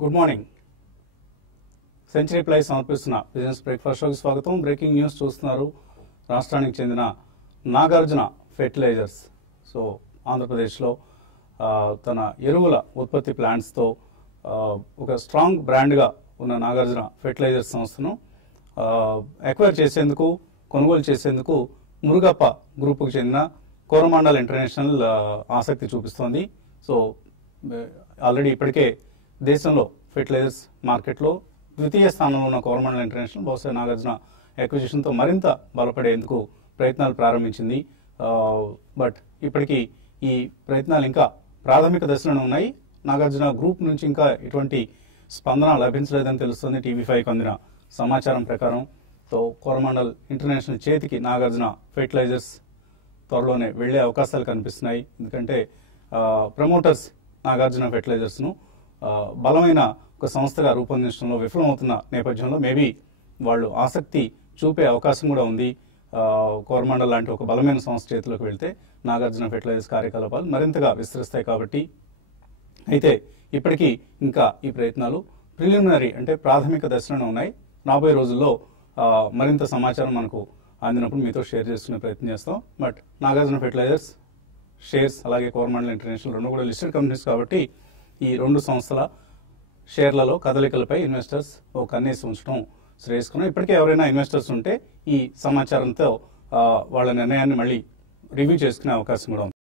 Good morning. Century ply సమర్పిస్తున్న business breakfast షోకి స్వాగతం. బ్రేకింగ్ న్యూస్ చూస్తున్నారు. రాష్ట్రానికి చెందిన నాగార్జున ఫెర్టిలైజర్స్ ఆంధ్రప్రదేశ్లో తన ఎరువుల ఉత్పత్తి ప్లాంట్స్తో ఒక స్ట్రాంగ్ బ్రాండ్గా ఉన్న నాగార్జున ఫెర్టిలైజర్స్ సంస్థను ఎక్వైర్ చేసేందుకు, కొనుగోలు చేసేందుకు మురుగప్ప గ్రూపుకు చెందిన కోరమాండల్ ఇంటర్నేషనల్ ఆసక్తి చూపిస్తోంది. ఆల్రెడీ ఇప్పటికే దేశంలో ఫెర్టిలైజర్స్ మార్కెట్లో ద్వితీయ స్థానంలో ఉన్న కోరమాండల్ ఇంటర్నేషనల్ బహుశా నాగార్జున ఎక్విజిషన్తో మరింత బలపడేందుకు ప్రయత్నాలు ప్రారంభించింది. బట్ ఇప్పటికీ ఈ ప్రయత్నాలు ఇంకా ప్రాథమిక దశలోనే ఉన్నాయి. నాగార్జున గ్రూప్ నుంచి ఇంకా ఎటువంటి స్పందన లభించలేదని తెలుస్తుంది. టీవీ5కి అందిన సమాచారం ప్రకారం కోరమాండల్ ఇంటర్నేషనల్ చేతికి నాగార్జున ఫెర్టిలైజర్స్ త్వరలోనే వెళ్లే అవకాశాలు కనిపిస్తున్నాయి. ఎందుకంటే ప్రమోటర్స్ నాగార్జున ఫెర్టిలైజర్స్ను బలమైన ఒక సంస్థగా రూపొందించడంలో విఫలమవుతున్న నేపథ్యంలో మేబీ వాళ్ళు ఆసక్తి చూపే అవకాశం కూడా ఉంది. కోరమాండల్ లాంటి ఒక బలమైన సంస్థ చేతిలోకి వెళ్తే నాగార్జున ఫెర్టిలైజర్స్ కార్యకలాపాలు మరింతగా విస్తరిస్తాయి కాబట్టి. అయితే ఇప్పటికీ ఇంకా ఈ ప్రయత్నాలు ప్రిలిమినరీ అంటే ప్రాథమిక దశలోనే ఉన్నాయి. రాబోయే రోజుల్లో మరింత సమాచారం మనకు అందినప్పుడు మీతో షేర్ చేసుకునే ప్రయత్నం చేస్తాం. బట్ నాగార్జున ఫెర్టిలైజర్స్ షేర్స్ అలాగే కోరమాండల్ ఇంటర్నేషనల్ రెండు కూడా లిస్టెడ్ కంపెనీస్ కాబట్టి ఈ రెండు సంస్థల షేర్లలో కదలికలపై ఇన్వెస్టర్స్ ఓ కన్నేసి ఉంచడం శ్రేయస్కరం. ఇప్పటికే ఎవరైనా ఇన్వెస్టర్స్ ఉంటే ఈ సమాచారంతో వాళ్ళ నిర్ణయాన్ని మళ్ళీ రివ్యూ చేసుకునే అవకాశం కూడా ఉంది.